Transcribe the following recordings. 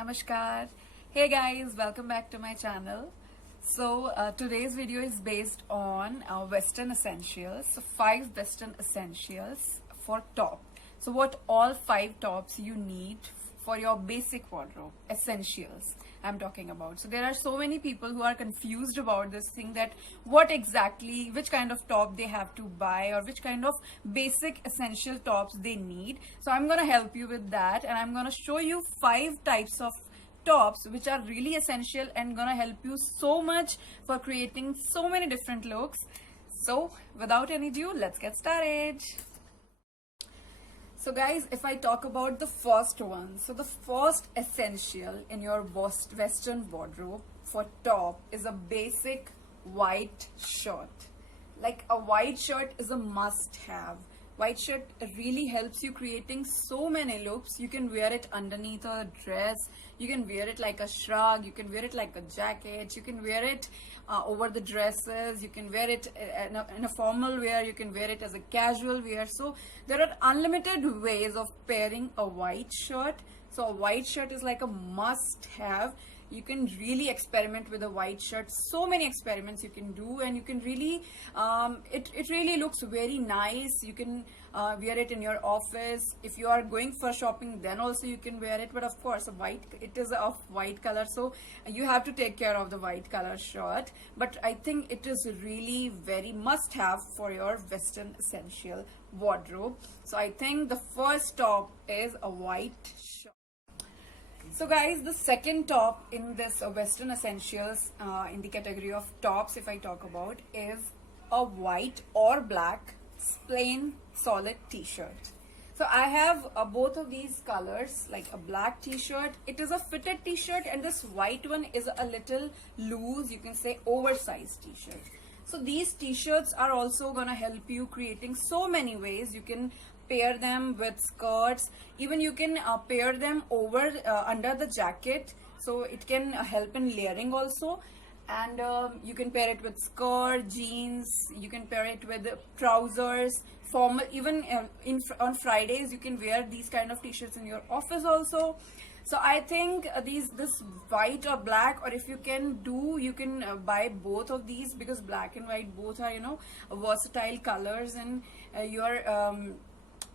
Namaskar. Hey guys, welcome back to my channel. Today's video is based on Western essentials. So 5 Western essentials for top. So what all 5 tops you need for your basic wardrobe, essentials I'm talking about. So there are so many people who are confused about this thing, that what exactly, which kind of top they have to buy or which kind of basic essential tops they need. So I'm gonna help you with that, and I'm gonna show you 5 types of tops which are really essential and gonna help you so much for creating so many different looks. So without any ado, let's get started. So guys, if I talk about the first one, so the first essential in your Western wardrobe for top is a basic white shirt. Like a white shirt is a must have. White shirt really helps you creating so many looks. You can wear it underneath a dress, you can wear it like a shrug, you can wear it like a jacket, you can wear it over the dresses, you can wear it in a formal wear, you can wear it as a casual wear. So there are unlimited ways of pairing a white shirt. So a white shirt is like a must have. You can really experiment with a white shirt. So many experiments you can do, and you can really it really looks very nice. You can wear it in your office. If you are going for shopping, then also you can wear it. But of course, it is of white color, so you have to take care of the white color shirt. But I think it is really very must have for your Western essential wardrobe. So I think the first top is a white shirt. So guys, the second top in this Western essentials in the category of tops, if I talk about, is a white or black plain solid t-shirt. So I have both of these colors, like a black t-shirt. It is a fitted t-shirt, and this white one is a little loose, you can say oversized t-shirt. So these t-shirts are also gonna help you creating so many ways. You can pair them with skirts, even you can pair them over under the jacket, so it can help in layering also. And you can pair it with skirt, jeans, you can pair it with trousers, formal. Even on Fridays you can wear these kind of t-shirts in your office also. So I think this white or black, or if you can do, you can buy both of these, because black and white both are, you know, versatile colors, and you are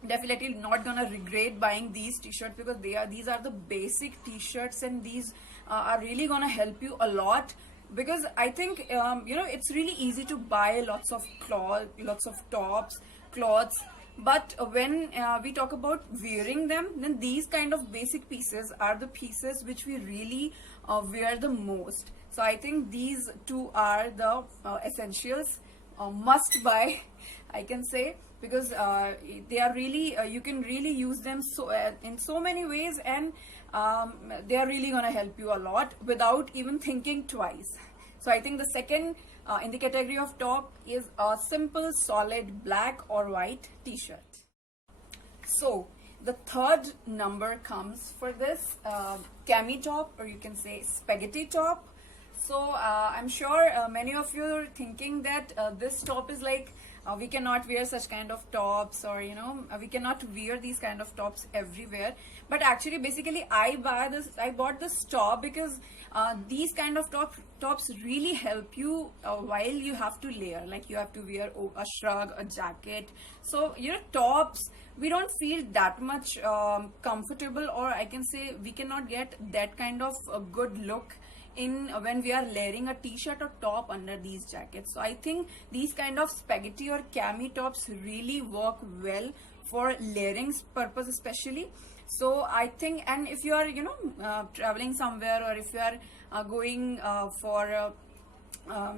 definitely not gonna regret buying these t-shirts, because these are the basic t-shirts, and these are really gonna help you a lot. Because I think you know, it's really easy to buy lots of tops, cloths, but when we talk about wearing them, then these kind of basic pieces are the pieces which we really wear the most. So I think these two are the essentials, must buy, I can say, because they are really you can really use them in so many ways, and they are really gonna help you a lot without even thinking twice. So I think the second in the category of top is a simple solid black or white t-shirt. So the third number comes for this cami top, or you can say spaghetti top. So I'm sure many of you are thinking that this top is like, we cannot wear such kind of tops, or you know, we cannot wear these kind of tops everywhere. But actually, basically, I bought this top because these kind of tops really help you while you have to layer, like you have to wear a shrug, a jacket. So you know, tops, we don't feel that much comfortable, or I can say we cannot get that kind of a good look in when we are layering a t-shirt or top under these jackets. So I think these kind of spaghetti or cami tops really work well for layering purpose especially. So I think, and if you are, you know, traveling somewhere, or if you are going for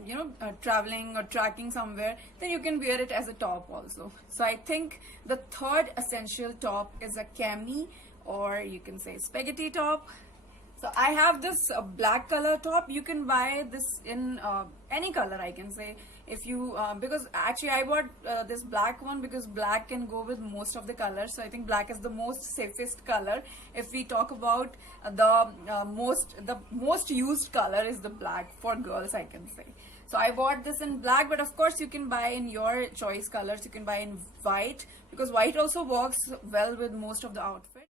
you know, traveling or trekking somewhere, then you can wear it as a top also. So I think the third essential top is a cami, or you can say spaghetti top. So I have this black color top. You can buy this in any color, I can say. If you because actually I bought this black one because black can go with most of the colors. So I think black is the most safest color. If we talk about the most used color is the black for girls, I can say. So I bought this in black, but of course you can buy in your choice colors. You can buy in white, because white also works well with most of the outfit.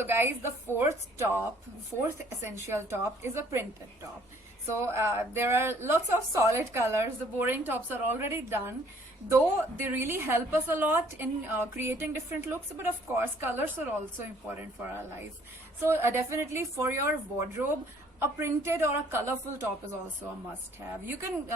So guys, the fourth essential top is a printed top. So there are lots of solid colors. The boring tops are already done, though they really help us a lot in creating different looks. But of course, colors are also important for our life. So definitely for your wardrobe, a printed or a colorful top is also a must have. You can,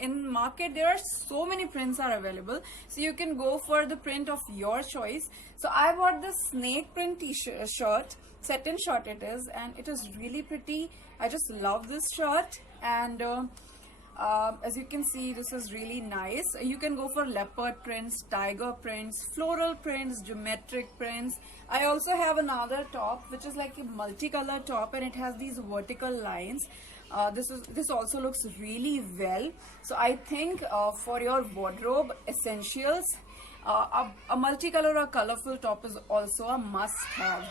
in market there are so many prints are available. So you can go for the print of your choice. So I bought this snake print shirt, satin shirt it is, and it is really pretty. I just love this shirt, and as you can see, this is really nice. You can go for leopard prints, tiger prints, floral prints, geometric prints. I also have another top which is like a multicolor top, and it has these vertical lines. This also looks really well. So I think for your wardrobe essentials, a multicolor or colorful top is also a must have.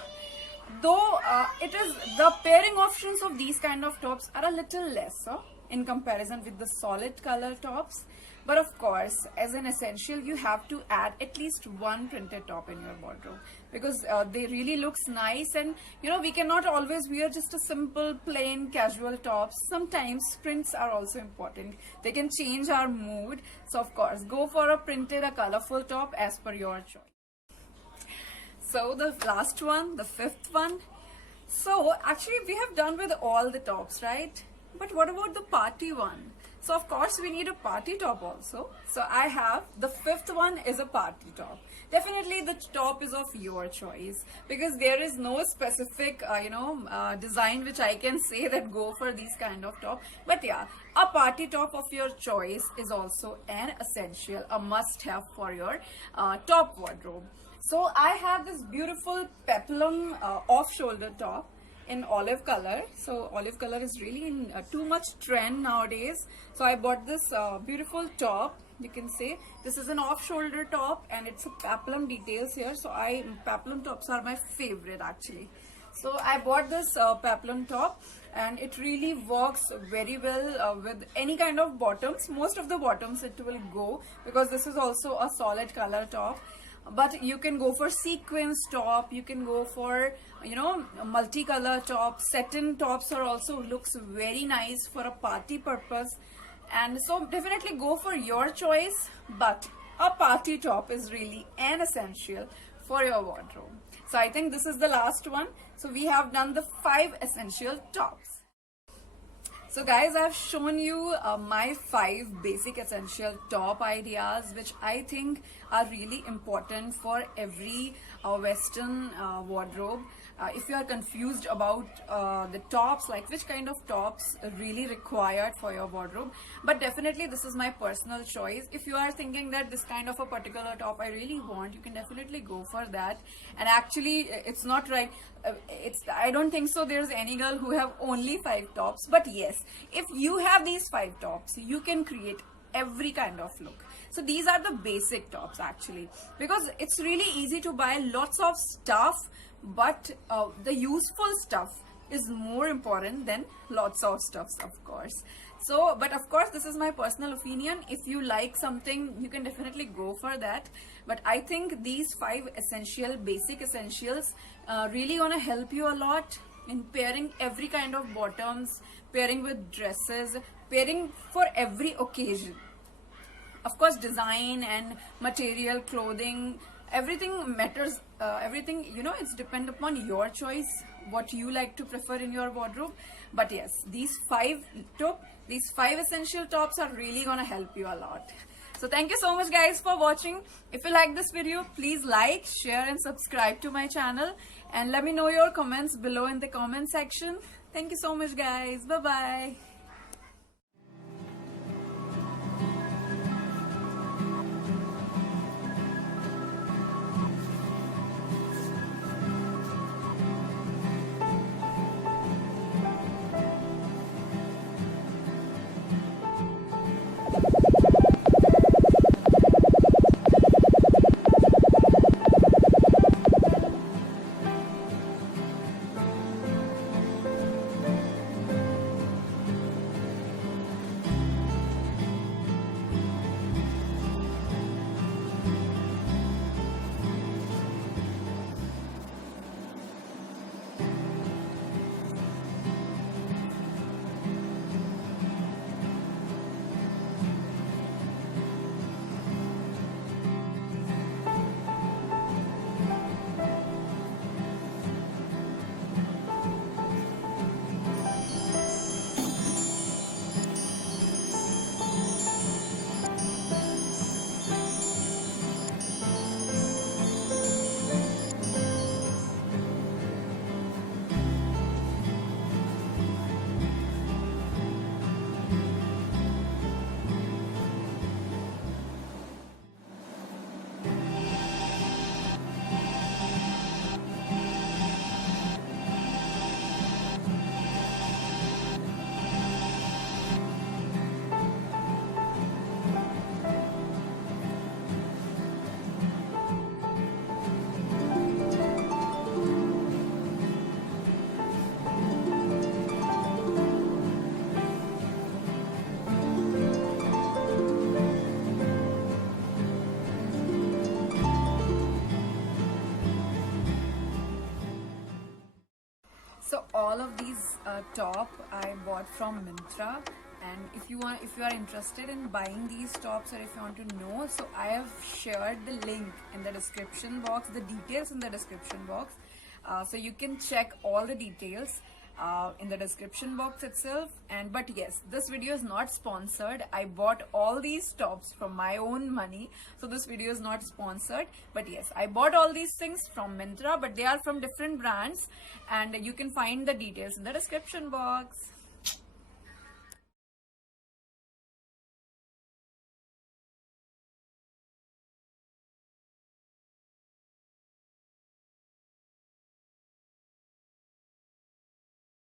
Though it is, the pairing options of these kind of tops are a little lesser in comparison with the solid color tops, but of course, as an essential, you have to add at least one printed top in your wardrobe, because they really looks nice. And we cannot always wear just a simple plain casual tops. Sometimes prints are also important. They can change our mood. So of course, go for a printed, a colorful top as per your choice. So the last one, the fifth one. So actually we have done with all the tops, right? But what about the party one? So of course we need a party top also. So I have the fifth one is a party top. Definitely the top is of your choice, because there is no specific design which I can say that go for these kind of top. But yeah, a party top of your choice is also an essential, a must have for your top wardrobe. So I have this beautiful peplum off-shoulder top in olive color. So olive color is really in too much trend nowadays. So I bought this beautiful top. You can say this is an off-shoulder top, and it's a peplum details here. So peplum tops are my favorite actually. So I bought this peplum top, and it really works very well with any kind of bottoms. Most of the bottoms it will go, because this is also a solid color top. But you can go for sequins top, you can go for multicolor top. Satin tops are also looks very nice for a party purpose, and so definitely go for your choice. But a party top is really an essential for your wardrobe. So I think this is the last one. So we have done the 5 essential tops. So guys, I've shown you my 5 basic essential top ideas, which I think are really important for every Western wardrobe. If you are confused about the tops, like which kind of tops really required for your wardrobe, but definitely this is my personal choice. If you are thinking that this kind of a particular top I really want, you can definitely go for that. And actually it's not right, I don't think so there's any girl who have only 5 tops. But yes, if you have these 5 tops, you can create every kind of look. So these are the basic tops actually, because it's really easy to buy lots of stuff, but the useful stuff is more important than lots of stuffs, of course. So, but of course this is my personal opinion. If you like something, you can definitely go for that. But I think these 5 essential basic essentials really gonna help you a lot in pairing every kind of bottoms, pairing with dresses, pairing for every occasion. Of course, design and material, clothing, everything matters. Everything, it's depend upon your choice, what you like to prefer in your wardrobe. But yes, these 5 essential tops are really gonna help you a lot. So thank you so much guys for watching. If you like this video, please like, share and subscribe to my channel, and let me know your comments below in the comment section. Thank you so much guys. Bye bye. top I bought from Myntra. And if you are interested in buying these tops, or if you want to know, so I have shared the link in the description box, the details in the description box. So you can check all the details in the description box itself. But yes, this video is not sponsored. I bought all these tops from my own money, so this video is not sponsored. But yes, I bought all these things from Myntra, but they are from different brands, and you can find the details in the description box.